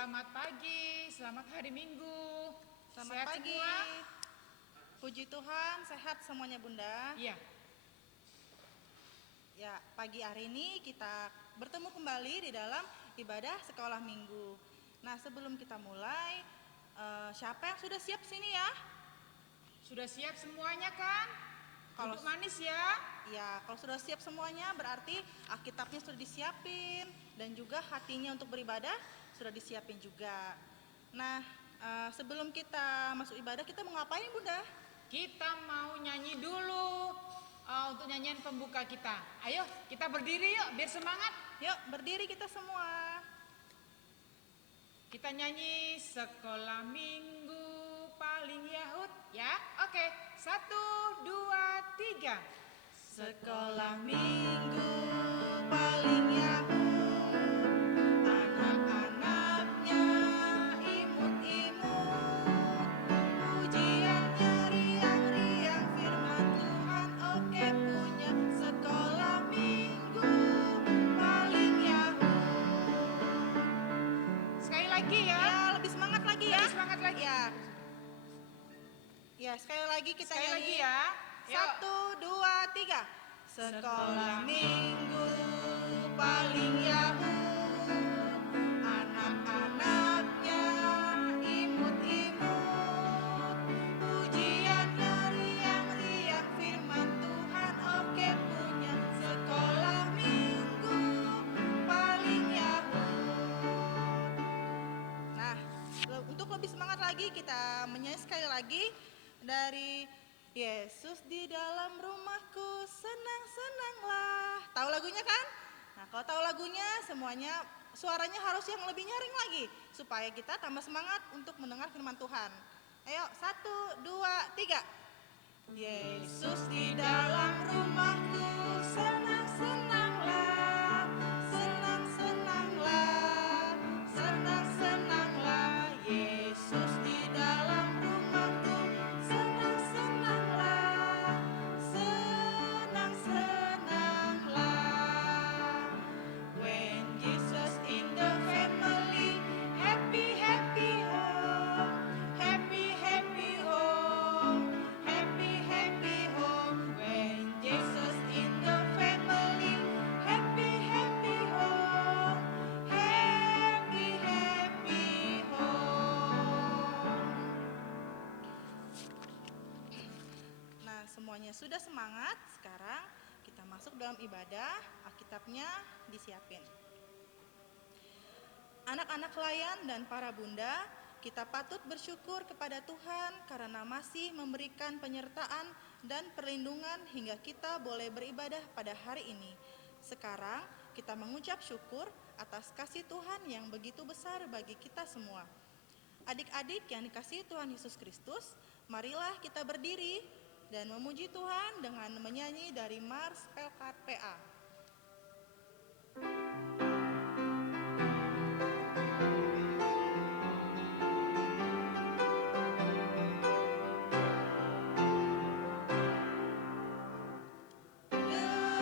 selamat pagi, selamat hari Minggu. Selamat Sehat pagi. semua? Puji Tuhan, sehat semuanya Bunda. Iya. Ya, pagi hari ini kita bertemu kembali di dalam ibadah sekolah minggu. Nah, sebelum kita mulai, siapa yang sudah siap sini ya? Sudah siap semuanya kan? Kalau Duduk manis ya. Ya, kalau sudah siap semuanya berarti Alkitabnya sudah disiapin dan juga hatinya untuk beribadah sudah disiapin juga. Nah, sebelum kita masuk ibadah kita mau ngapain Bunda? Kita mau nyanyi dulu untuk nyanyian pembuka kita. Ayo kita berdiri yuk biar semangat. Yuk berdiri kita semua. Kita nyanyi sekolah minggu paling Yahud ya. Oke, 1, 2, 3. Sekolah minggu paling Yahud, anak-anaknya imut-imut, pujiannya riang-riang, firman Tuhan oke punya. Sekolah minggu paling Yahud. Sekali lagi ya. Ya, lebih semangat lagi ya. Lebih semangat lagi. Ya, sekali lagi kita Sekali nyanyi. lagi ya. 1, 2, 3. Sekolah minggu paling Yahud, anak-anaknya imut-imut, pujiannya riang-riang, firman Tuhan oke punya. Sekolah minggu paling Yahud. Nah, untuk lebih semangat lagi kita menyanyi sekali lagi dari Yesus di dalam rumahku, senang-senanglah. Tahu lagunya kan? Nah, kalau tahu lagunya semuanya suaranya harus yang lebih nyaring lagi supaya kita tambah semangat untuk mendengar firman Tuhan. Ayo, 1, 2, 3. Yesus di dalam rumahku, senang-senanglah, senang-senanglah, senang-senanglah. Yesus di dalam rumahku, senang-senanglah, senang-senanglah. When Jesus in the family, happy, happy home, happy, happy home, happy, happy home. When Jesus in the family, happy, happy home, happy, happy home. Nah, semuanya sudah semangat. Sekarang kita masuk dalam ibadah. Alkitabnya disiapin. Anak-anak layan dan para bunda, kita patut bersyukur kepada Tuhan karena masih memberikan penyertaan dan perlindungan hingga kita boleh beribadah pada hari ini. Sekarang kita mengucap syukur atas kasih Tuhan yang begitu besar bagi kita semua. Adik-adik yang dikasihi Tuhan Yesus Kristus, marilah kita berdiri dan memuji Tuhan dengan menyanyi dari Mars PA.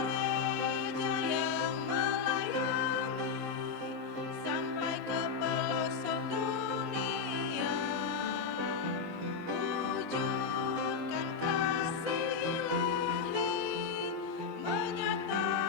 Gereja yang melayani sampai ke pelosok dunia, wujudkan kasih ilahi, menyatakan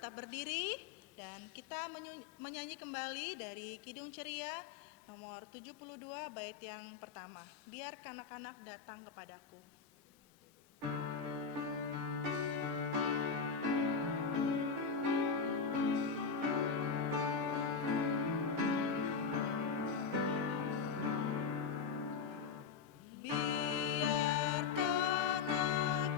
tetap berdiri dan kita menyanyi kembali dari Kidung Ceria nomor 72 bait yang pertama. Biar kanak-kanak datang kepadaku. Biar kanak-kanak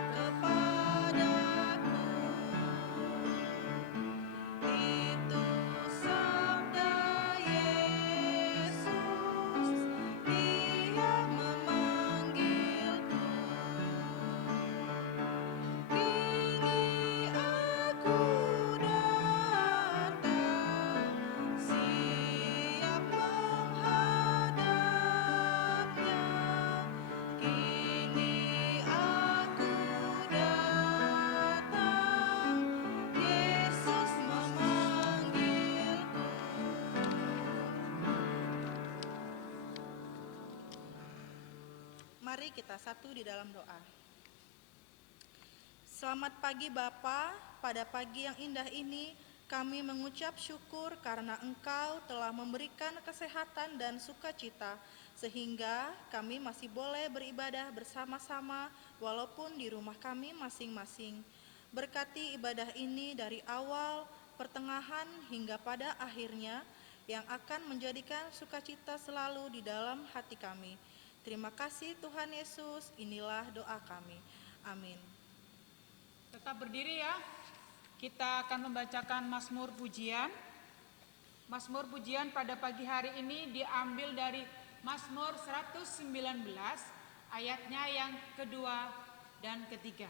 datang kepadaku, itu sabda Yesus, Dia memanggilku. Kini aku datang, siap menghadapnya. Kini aku datang, Yesus memanggilku. Mari kita satu di dalam doa. Selamat pagi Bapa, pada pagi yang indah ini kami mengucap syukur karena Engkau telah memberikan kesehatan dan sukacita sehingga kami masih boleh beribadah bersama-sama walaupun di rumah kami masing-masing. Berkati ibadah ini dari awal, pertengahan hingga pada akhirnya yang akan menjadikan sukacita selalu di dalam hati kami. Terima kasih Tuhan Yesus, inilah doa kami. Amin. Tetap berdiri ya. Kita akan membacakan Mazmur Pujian. Mazmur Pujian pada pagi hari ini diambil dari Mazmur 119 ayatnya yang kedua dan ketiga.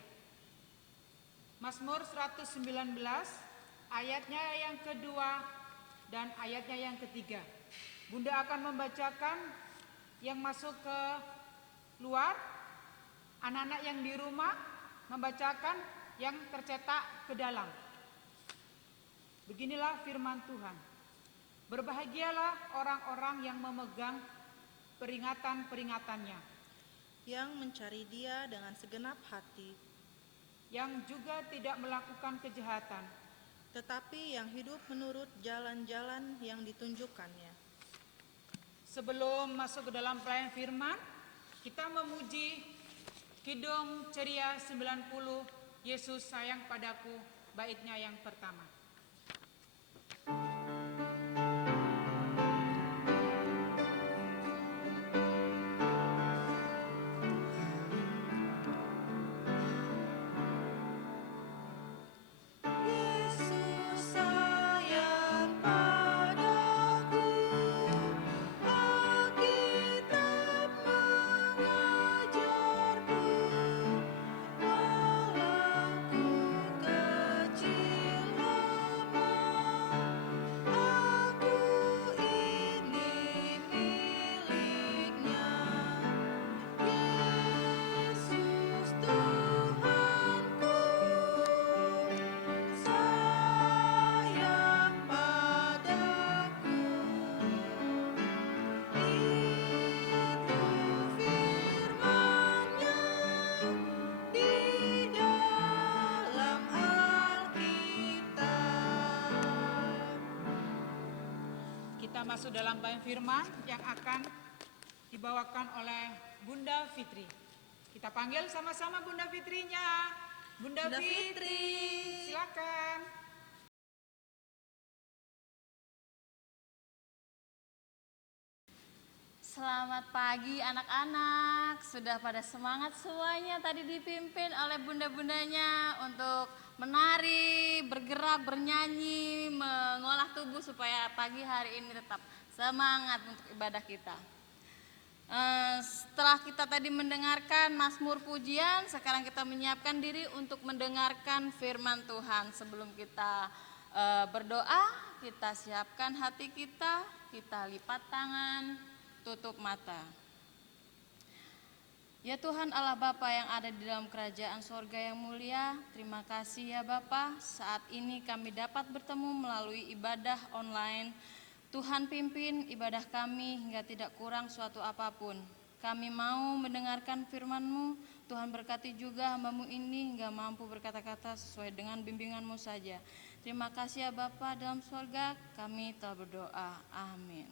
Mazmur 119 ayatnya yang kedua dan ayatnya yang ketiga. Bunda akan membacakan yang masuk ke luar, anak-anak yang di rumah membacakan yang tercetak ke dalam. Beginilah firman Tuhan. Berbahagialah orang-orang yang memegang peringatan-peringatannya, yang mencari Dia dengan segenap hati, yang juga tidak melakukan kejahatan, tetapi yang hidup menurut jalan-jalan yang ditunjukkannya. Sebelum masuk ke dalam pelayan firman, kita memuji Kidung Ceria 90, Yesus sayang padaku, baitnya yang pertama. Yesus sayang padaku, Alkitab mengajarku, walau ku kecil lemah, aku ini miliknya. Yesus Tuhanku, sayang padaku, itu firman-Nya di dalam Alkitab. Kita masuk dalam pelayan firman yang akan dibawakan oleh Bunda Fitri. Kita panggil sama-sama Bunda Fitrinya. Bunda Bunda Fitri, Fitri. silakan. Selamat pagi anak-anak, sudah pada semangat semuanya tadi dipimpin oleh bunda-bundanya untuk menari, bergerak, bernyanyi, mengolah tubuh supaya pagi hari ini tetap semangat untuk ibadah kita. Setelah kita tadi mendengarkan Mazmur Pujian, sekarang kita menyiapkan diri untuk mendengarkan firman Tuhan. Sebelum kita berdoa, kita siapkan hati kita lipat tangan, tutup mata. Ya Tuhan Allah Bapa yang ada di dalam kerajaan sorga yang mulia, terima kasih ya Bapa, saat ini kami dapat bertemu melalui ibadah online. Tuhan pimpin ibadah kami hingga tidak kurang suatu apapun. Kami mau mendengarkan firman-Mu, Tuhan berkati juga hamba-Mu ini hingga mampu berkata-kata sesuai dengan bimbingan-Mu saja. Terima kasih ya Bapa dalam surga, kami telah berdoa. Amin.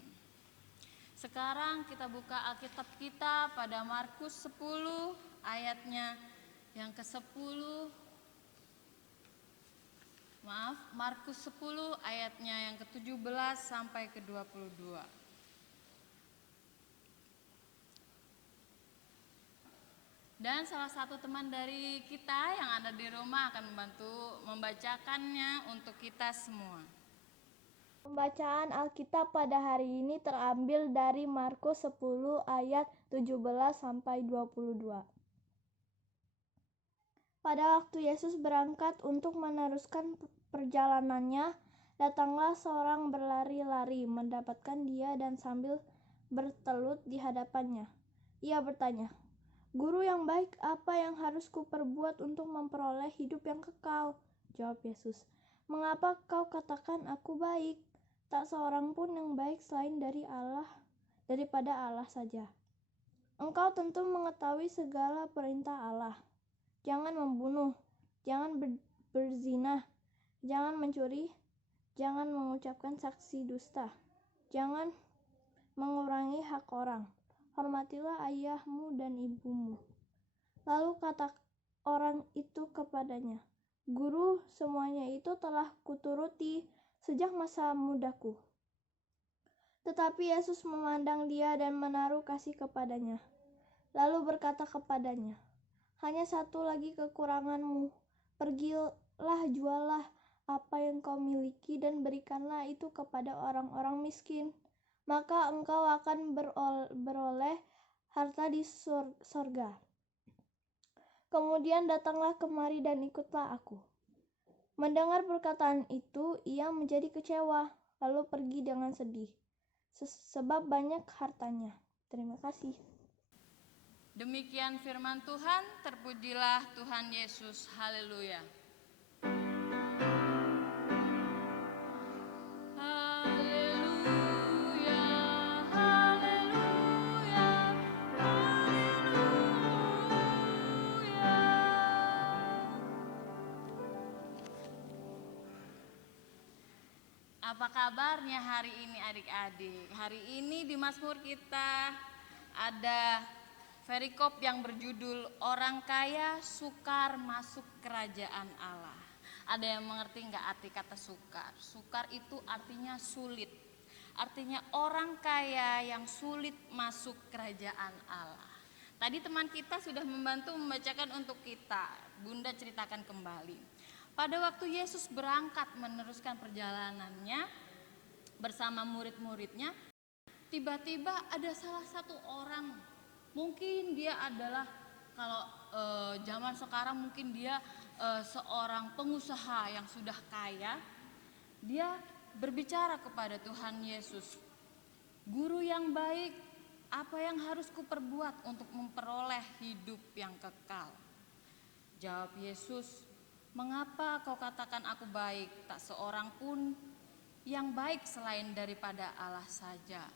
Sekarang kita buka Alkitab kita pada Markus 10 ayatnya yang ke-10. Markus 10 ayatnya yang ke-17 sampai ke-22. Dan salah satu teman dari kita yang ada di rumah akan membantu membacakannya untuk kita semua. Pembacaan Alkitab pada hari ini terambil dari Markus 10 ayat 17 sampai 22. Pada waktu Yesus berangkat untuk meneruskan perjalanannya, datanglah seorang berlari-lari mendapatkan dia dan sambil bertelut di hadapannya. Ia bertanya, "Guru yang baik, apa yang harus kuperbuat untuk memperoleh hidup yang kekal?" Jawab Yesus, "Mengapa kau katakan aku baik? Tak seorang pun yang baik selain daripada Allah saja. Engkau tentu mengetahui segala perintah Allah. Jangan membunuh, jangan berzina, jangan mencuri, jangan mengucapkan saksi dusta, jangan mengurangi hak orang. Hormatilah ayahmu dan ibumu." Lalu kata orang itu kepadanya, "Guru, semuanya itu telah kuturuti sejak masa mudaku." Tetapi Yesus memandang dia dan menaruh kasih kepadanya. Lalu berkata kepadanya, "Hanya satu lagi kekuranganmu. Pergilah, jualah apa yang kau miliki dan berikanlah itu kepada orang-orang miskin. Maka engkau akan beroleh harta di sorga. Kemudian datanglah kemari dan ikutlah aku." Mendengar perkataan itu, ia menjadi kecewa, lalu pergi dengan sedih, sebab banyak hartanya. Terima kasih. Demikian firman Tuhan, terpujilah Tuhan Yesus. Haleluya. Haleluya, haleluya, haleluya. Apa kabarnya hari ini adik-adik? Hari ini di Mazmur kita ada perikop yang berjudul "Orang Kaya Sukar Masuk Kerajaan Allah". Ada yang mengerti nggak arti kata sukar? Sukar itu artinya sulit. Artinya orang kaya yang sulit masuk kerajaan Allah. Tadi teman kita sudah membantu membacakan untuk kita. Bunda ceritakan kembali. Pada waktu Yesus berangkat meneruskan perjalanannya bersama murid-muridnya, tiba-tiba ada salah satu orang. Mungkin dia adalah, kalau zaman sekarang mungkin dia seorang pengusaha yang sudah kaya. Dia berbicara kepada Tuhan Yesus, "Guru yang baik, apa yang harus kuperbuat untuk memperoleh hidup yang kekal?" Jawab Yesus, "Mengapa kau katakan aku baik? Tak seorang pun yang baik selain daripada Allah saja.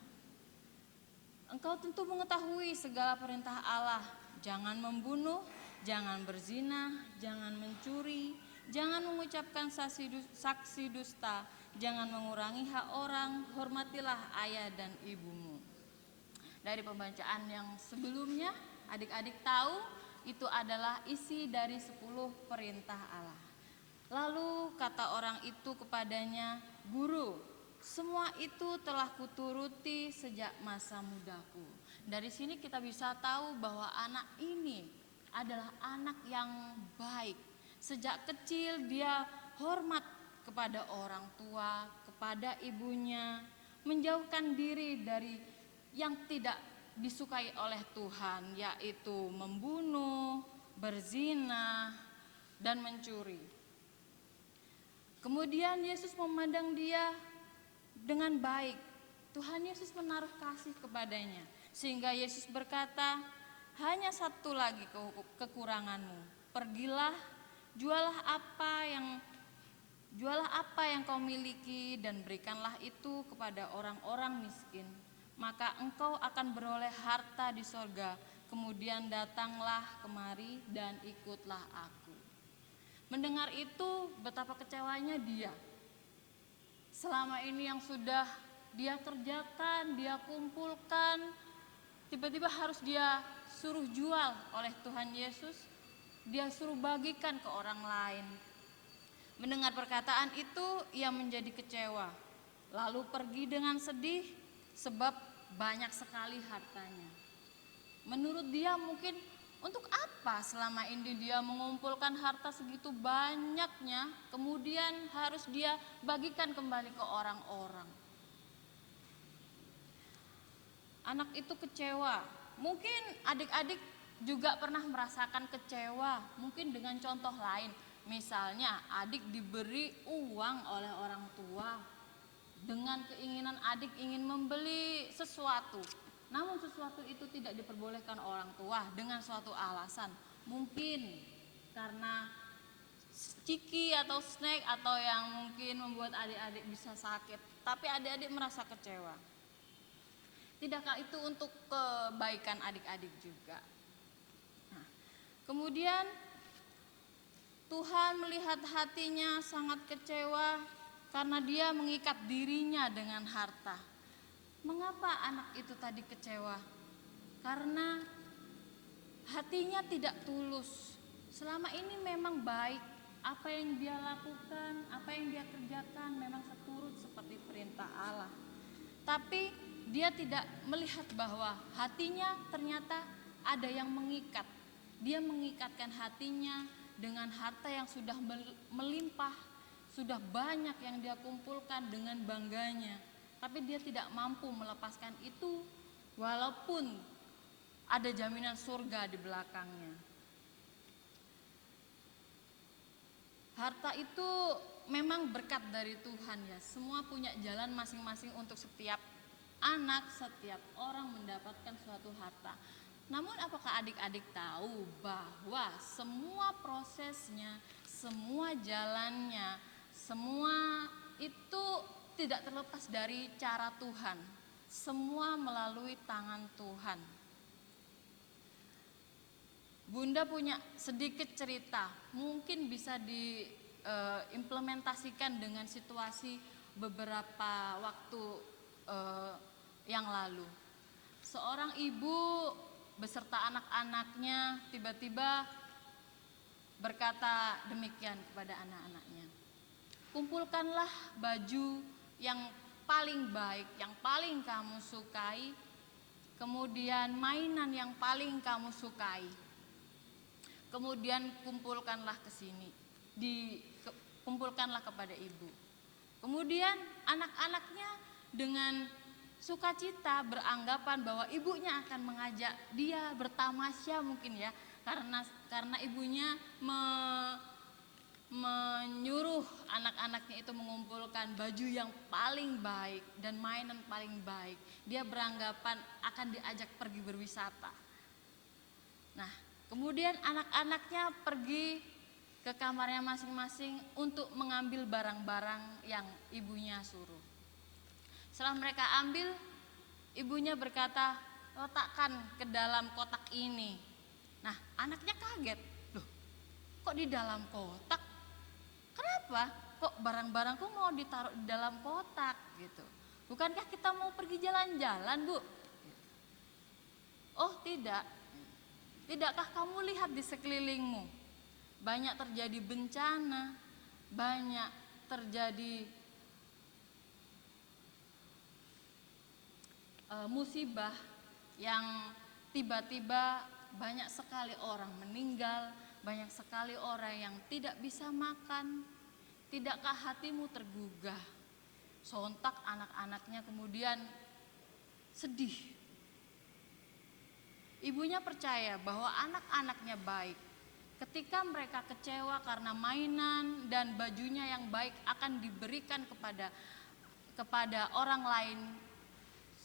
Engkau tentu mengetahui segala perintah Allah. Jangan membunuh, jangan berzina, jangan mencuri, jangan mengucapkan saksi dusta, jangan mengurangi hak orang, hormatilah ayah dan ibumu." Dari pembacaan yang sebelumnya, adik-adik tahu itu adalah isi dari 10 perintah Allah. Lalu kata orang itu kepadanya, "Guru, semua itu telah kuturuti sejak masa mudaku." Dari sini kita bisa tahu bahwa anak ini adalah anak yang baik. Sejak kecil dia hormat kepada orang tua, kepada ibunya, menjauhkan diri dari yang tidak disukai oleh Tuhan, yaitu membunuh, berzina, dan mencuri. Kemudian Yesus memandang dia dengan baik. Tuhan Yesus menaruh kasih kepadanya, sehingga Yesus berkata, "Hanya satu lagi kekuranganmu. Pergilah, jualah apa yang kau miliki dan berikanlah itu kepada orang-orang miskin. Maka engkau akan beroleh harta di sorga. Kemudian datanglah kemari dan ikutlah aku. Mendengar itu betapa kecewanya dia. Selama ini yang sudah dia kerjakan, dia kumpulkan, tiba-tiba harus dia suruh jual oleh Tuhan Yesus, dia suruh bagikan ke orang lain. Mendengar perkataan itu, ia menjadi kecewa, lalu pergi dengan sedih sebab banyak sekali hartanya. Menurut dia mungkin untuk apa selama ini dia mengumpulkan harta segitu banyaknya, kemudian harus dia bagikan kembali ke orang-orang. Anak itu kecewa. Mungkin adik-adik juga pernah merasakan kecewa, mungkin dengan contoh lain. Misalnya adik diberi uang oleh orang tua dengan keinginan adik ingin membeli sesuatu. Namun sesuatu itu tidak diperbolehkan orang tua dengan suatu alasan. Mungkin karena ciki atau snack atau yang mungkin membuat adik-adik bisa sakit. Tapi adik-adik merasa kecewa. Tidakkah itu untuk kebaikan adik-adik juga? Nah, kemudian Tuhan melihat hatinya sangat kecewa karena dia mengikat dirinya dengan harta. Mengapa anak itu tadi kecewa? Karena hatinya tidak tulus. Selama ini memang baik, apa yang dia lakukan, apa yang dia kerjakan memang seturut seperti perintah Allah. Tapi dia tidak melihat bahwa hatinya ternyata ada yang mengikat. Dia mengikatkan hatinya dengan harta yang sudah melimpah, sudah banyak yang dia kumpulkan dengan bangganya. Tapi dia tidak mampu melepaskan itu walaupun ada jaminan surga di belakangnya. Harta itu memang berkat dari Tuhan ya. Semua punya jalan masing-masing untuk setiap anak, setiap orang mendapatkan suatu harta. Namun apakah adik-adik tahu bahwa semua prosesnya, semua jalannya, semua itu tidak terlepas dari cara Tuhan. Semua melalui tangan Tuhan. Bunda punya sedikit cerita, mungkin bisa diimplementasikan dengan situasi beberapa waktu yang lalu. Seorang ibu beserta anak-anaknya tiba-tiba berkata demikian kepada anak-anaknya. Kumpulkanlah baju yang paling baik, yang paling kamu sukai, kemudian mainan yang paling kamu sukai. Kemudian kumpulkanlah ke sini, kumpulkanlah kepada ibu. Kemudian anak-anaknya dengan sukacita beranggapan bahwa ibunya akan mengajak dia bertamasya mungkin ya, karena ibunya menyuruh anak-anaknya itu mengumpulkan baju yang paling baik dan mainan paling baik. Dia beranggapan akan diajak pergi berwisata. Nah, kemudian anak-anaknya pergi ke kamarnya masing-masing untuk mengambil barang-barang yang ibunya suruh. Setelah mereka ambil, ibunya berkata, letakkan ke dalam kotak ini. Nah, anaknya kaget. Loh, kok di dalam kotak? Kenapa? Kok barang-barangku mau ditaruh di dalam kotak gitu? Bukankah kita mau pergi jalan-jalan, Bu? Oh, tidak. Tidakkah kamu lihat di sekelilingmu? Banyak terjadi bencana, banyak terjadi musibah yang tiba-tiba banyak sekali orang meninggal, banyak sekali orang yang tidak bisa makan. Tidakkah hatimu tergugah? Sontak anak-anaknya kemudian sedih. Ibunya percaya bahwa anak-anaknya baik. Ketika mereka kecewa karena mainan dan bajunya yang baik akan diberikan kepada orang lain,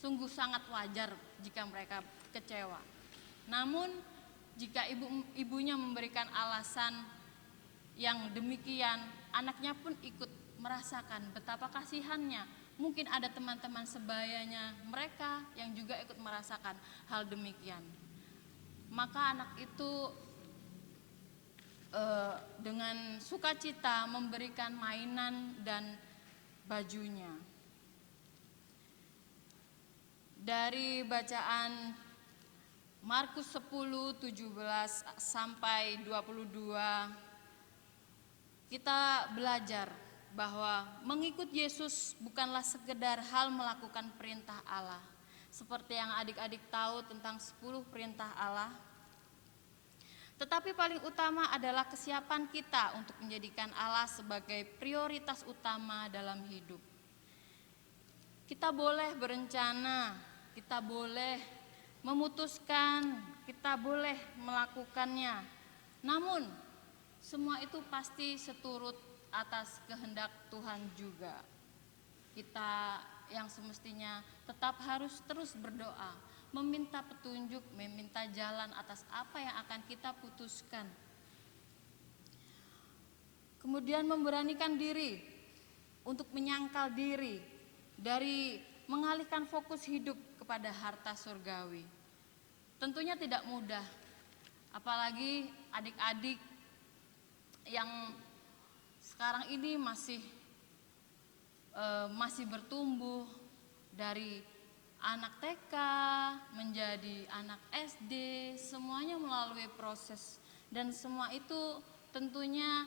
sungguh sangat wajar jika mereka kecewa. Namun jika ibunya memberikan alasan yang demikian, anaknya pun ikut merasakan betapa kasihannya. Mungkin ada teman-teman sebayanya mereka yang juga ikut merasakan hal demikian. maka anak itu dengan sukacita memberikan mainan dan bajunya. Dari bacaan Markus 10:17 sampai 22, kita belajar bahwa mengikut Yesus bukanlah sekedar hal melakukan perintah Allah. Seperti yang adik-adik tahu tentang 10 perintah Allah. Tetapi paling utama adalah kesiapan kita untuk menjadikan Allah sebagai prioritas utama dalam hidup. Kita boleh berencana, kita boleh memutuskan, kita boleh melakukannya. Namun, semua itu pasti seturut atas kehendak Tuhan juga. Kita yang semestinya tetap harus terus berdoa, meminta petunjuk, meminta jalan atas apa yang akan kita putuskan. Kemudian memberanikan diri untuk menyangkal diri dari mengalihkan fokus hidup kepada harta surgawi. Tentunya tidak mudah, apalagi adik-adik yang sekarang ini masih bertumbuh dari anak TK menjadi anak SD, semuanya melalui proses, dan semua itu tentunya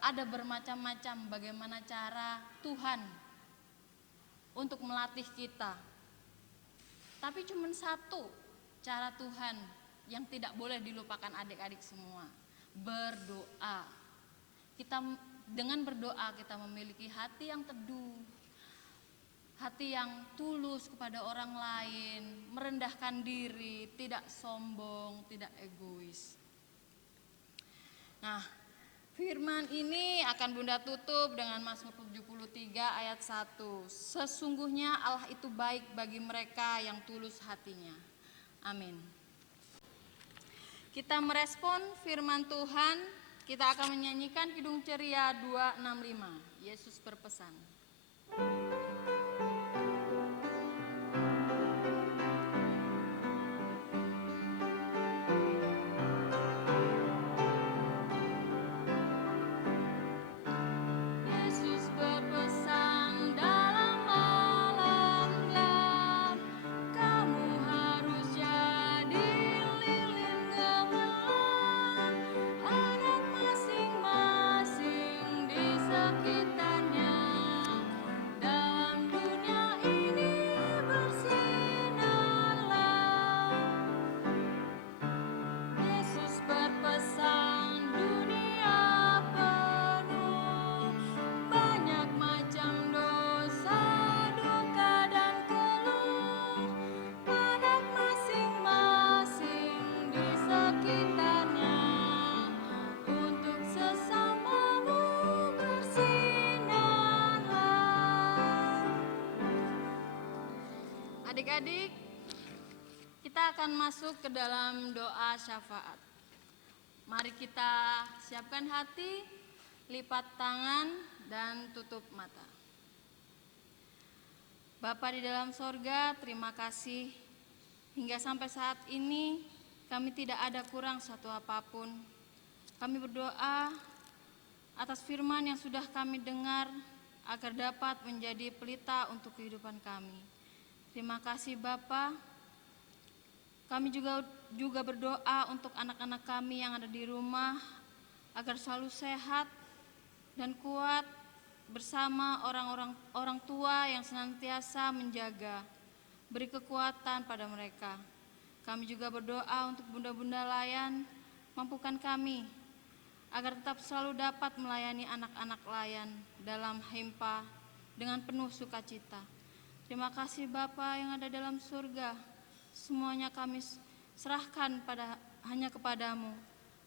ada bermacam-macam bagaimana cara Tuhan untuk melatih kita. Tapi cuma satu cara Tuhan yang tidak boleh dilupakan adik-adik semua, berdoa. Dengan berdoa kita memiliki hati yang teduh, hati yang tulus kepada orang lain, merendahkan diri, tidak sombong, tidak egois. Nah, firman ini akan Bunda tutup dengan Mazmur 73 ayat 1. Sesungguhnya Allah itu baik bagi mereka yang tulus hatinya. Amin. Kita merespon firman Tuhan. Kita akan menyanyikan Kidung Ceria 265. Yesus berpesan. Adik-adik, kita akan masuk ke dalam doa syafaat. Mari kita siapkan hati, lipat tangan, dan tutup mata. Bapa di dalam sorga, terima kasih. Hingga sampai saat ini, kami tidak ada kurang satu apapun. Kami berdoa atas firman yang sudah kami dengar, agar dapat menjadi pelita untuk kehidupan kami. Terima kasih Bapa. Kami juga berdoa untuk anak-anak kami yang ada di rumah, agar selalu sehat dan kuat bersama orang tua yang senantiasa menjaga, beri kekuatan pada mereka. Kami juga berdoa untuk bunda-bunda layan, mampukan kami agar tetap selalu dapat melayani anak-anak layan dalam hempa dengan penuh sukacita. Terima kasih Bapa yang ada dalam surga. Semuanya kami serahkan hanya kepadamu.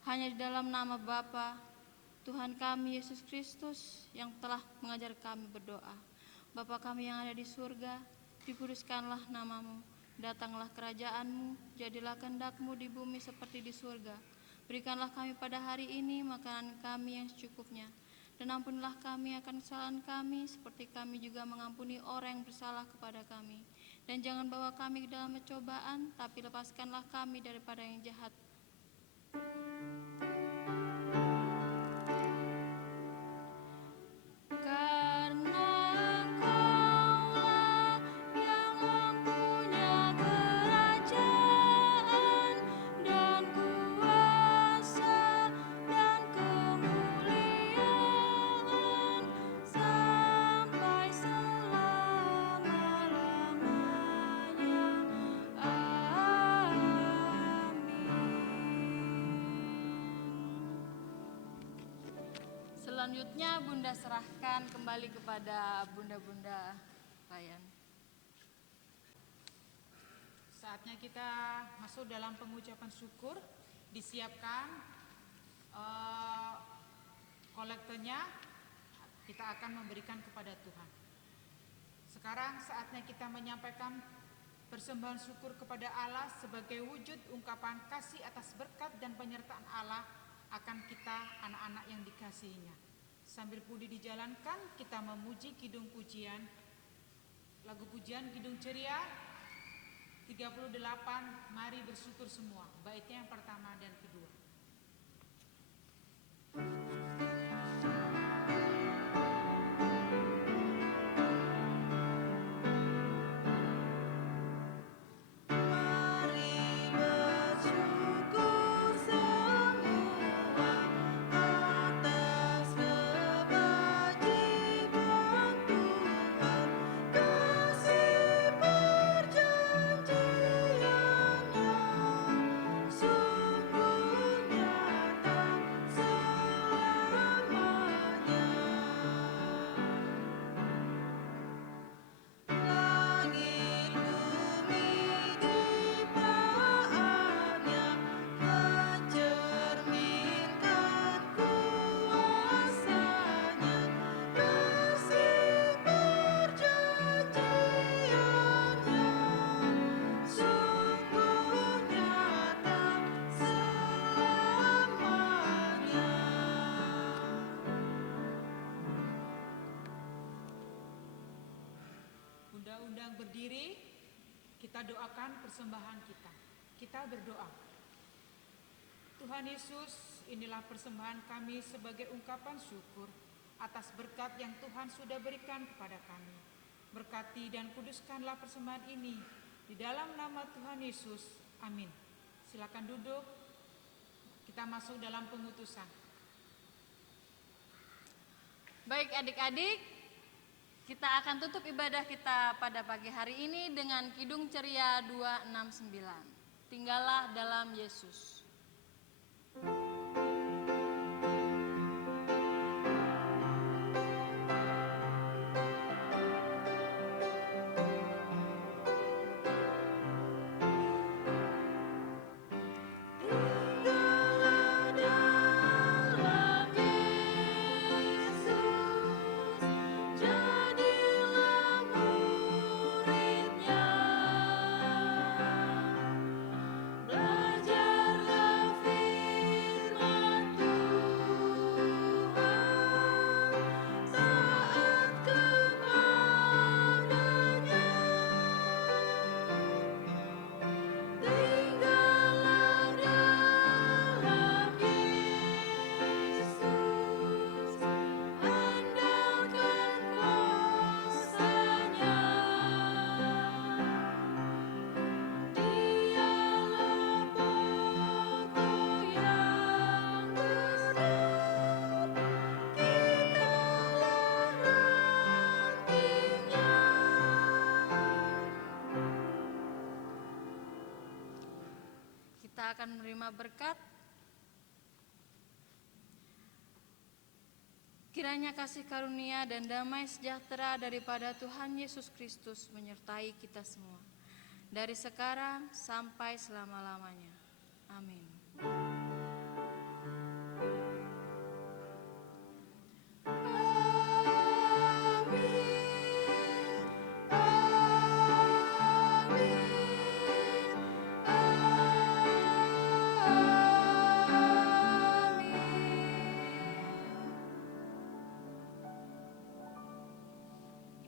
Hanya di dalam nama Bapa, Tuhan kami Yesus Kristus yang telah mengajar kami berdoa. Bapa kami yang ada di surga, dikuduskanlah namamu. Datanglah kerajaanmu, jadilah kehendak-Mu di bumi seperti di surga. Berikanlah kami pada hari ini makanan kami yang secukupnya. Dan ampunilah kami akan kesalahan kami, seperti kami juga mengampuni orang yang bersalah kepada kami. Dan jangan bawa kami ke dalam pencobaan, tapi lepaskanlah kami daripada yang jahat. Karena Engkaulah yang mempunyai kerajaan dan kuasa dan kemuliaan sampai selama-lamanya. Amin. Selanjutnya Bunda serahkan kembali kepada bunda-bunda layan. Saatnya kita masuk dalam pengucapan syukur. Disiapkan kolektornya, kita akan memberikan kepada Tuhan. Sekarang saatnya kita menyampaikan persembahan syukur kepada Allah sebagai wujud ungkapan kasih atas berkat dan penyertaan Allah akan kita anak-anak yang dikasihinya. Sambil budi dijalankan, kita memuji kidung pujian, lagu pujian Kidung Ceria 38, mari bersyukur semua, baitnya yang pertama dan kedua. Mari bersyukur semua atas kebajikan Tuhan, kasih perjanjian-Nya sungguh nyata selamanya. Langit bumi ciptaannya mencerminkan kuasanya, kasih perjanjian-Nya sungguh nyata selamanya. Undang-undang berdiri, kita doakan persembahan kita. Kita berdoa. Tuhan Yesus, inilah persembahan kami sebagai ungkapan syukur atas berkat yang Tuhan sudah berikan kepada kami. Berkati dan kuduskanlah persembahan ini di dalam nama Tuhan Yesus. Amin. Silakan duduk. Kita masuk dalam pengutusan. Baik adik-adik, kita akan tutup ibadah kita pada pagi hari ini dengan Kidung Ceria 269. Tinggallah dalam Yesus. Tinggallah dalam Yesus, jadilah murid-Nya, belajarlah firman Tuhan, taat kepadanya. Tinggallah dalam Yesus, andalkan kuasa-Nya. Dialah pokok yang benar, kitalah rantingnya. Kita akan menerima berkat. Kiranya kasih karunia dan damai sejahtera daripada Tuhan Yesus Kristus menyertai kita semua, dari sekarang sampai selama-lamanya. Amin.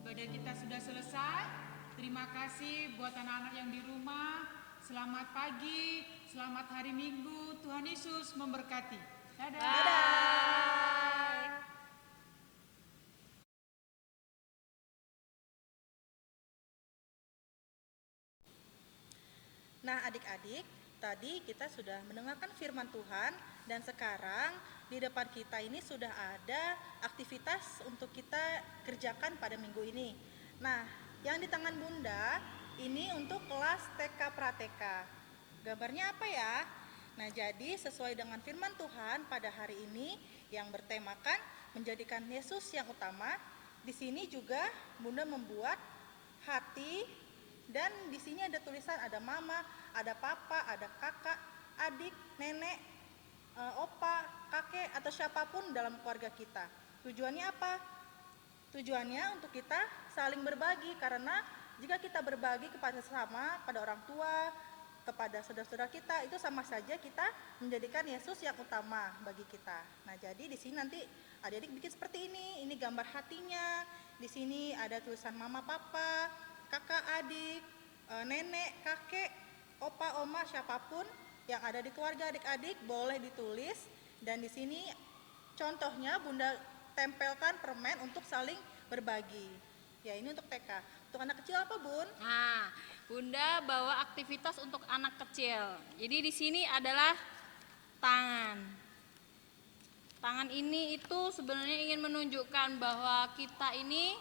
Ibadah kita sudah selesai. Terima kasih buat anak-anak yang di rumah. Selamat pagi, selamat hari Minggu. Tuhan Yesus memberkati. Dadah. Nah, adik-adik, tadi kita sudah mendengarkan firman Tuhan dan sekarang di depan kita ini sudah ada aktivitas untuk kita kerjakan pada minggu ini. Nah, yang di tangan Bunda ini untuk kelas TK Prateka. Gambarnya apa ya? Nah, jadi sesuai dengan firman Tuhan pada hari ini yang bertemakan menjadikan Yesus yang utama, di sini juga Bunda membuat hati. Dan di sini ada tulisan, ada mama, ada papa, ada kakak, adik, nenek, opa, kakek, atau siapapun dalam keluarga kita. Tujuannya apa? Tujuannya untuk kita saling berbagi, karena jika kita berbagi kepada sesama, pada orang tua, kepada saudara-saudara kita, itu sama saja kita menjadikan Yesus yang utama bagi kita. Nah, jadi di sini nanti adik-adik bikin seperti ini gambar hatinya. Di sini ada tulisan mama, papa, kakak, adik, nenek, kakek, opa, oma, siapapun yang ada di keluarga adik-adik boleh ditulis. Dan di sini contohnya Bunda tempelkan permen untuk saling berbagi. Ya, ini untuk TK. Untuk anak kecil apa, Bun? Nah, Bunda bawa aktivitas untuk anak kecil. Jadi di sini adalah tangan. Tangan ini itu sebenarnya ingin menunjukkan bahwa kita ini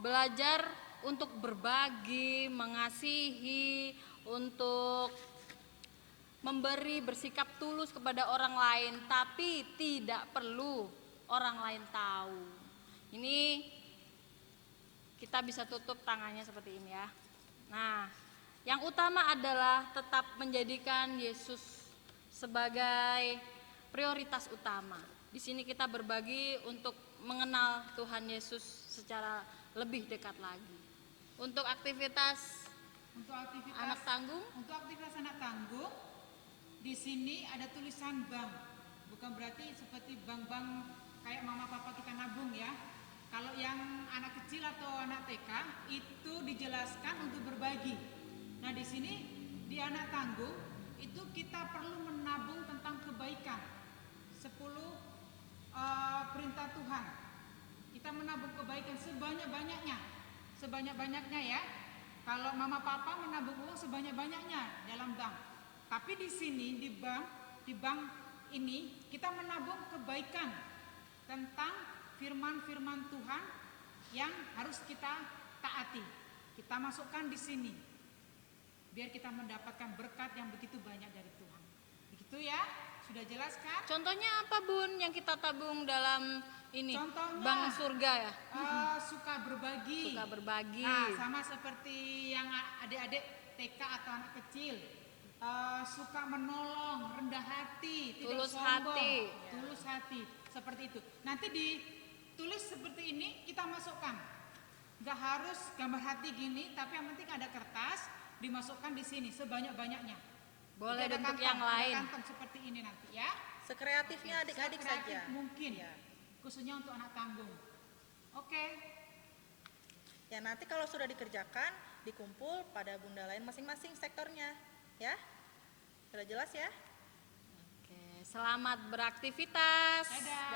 belajar untuk berbagi, mengasihi, untuk memberi, bersikap tulus kepada orang lain, tapi tidak perlu orang lain tahu. Ini kita bisa tutup tangannya seperti ini ya. Nah, yang utama adalah tetap menjadikan Yesus sebagai prioritas utama. Di sini kita berbagi untuk mengenal Tuhan Yesus secara lebih dekat lagi. Untuk aktivitas anak tanggung, di sini ada tulisan bank. Bukan berarti seperti bank-bank kayak mama papa kita nabung ya. Kalau yang anak kecil atau anak TK itu dijelaskan untuk berbagi. Nah, di sini di anak tanggung itu kita perlu menabung tentang kebaikan. 10 perintah Tuhan. Kita menabung kebaikan sebanyak-banyaknya ya. Kalau mama papa menabung uang sebanyak-banyaknya dalam bank. Tapi di sini di bank ini kita menabung kebaikan tentang firman-firman Tuhan yang harus kita taati. Kita masukkan di sini biar kita mendapatkan berkat yang begitu banyak dari Tuhan. Begitu ya? Sudah jelas kan? contohnya apa Bun yang kita tabung dalam ini? Contohnya Bank surga ya? Suka berbagi. Suka berbagi. Nah, sama seperti yang adik-adik TK atau anak kecil, suka menolong, rendah hati, Tulus tidak sombong, hati. tulus hati, seperti itu. Nanti ditulis seperti ini, kita masukkan. Gak harus gambar hati gini, tapi yang penting ada kertas, dimasukkan di sini sebanyak-banyaknya. Boleh Jadi ada bentuk kantong, yang lain. Ada kantong seperti ini nanti ya. Sekreatifnya adik-adik Sekreatif saja. mungkin, Ya. khususnya untuk anak tanggung. Oke. Ya, nanti kalau sudah dikerjakan, dikumpul pada bunda lain masing-masing sektornya. Ya, sudah jelas ya? Oke, selamat beraktivitas. Dadah.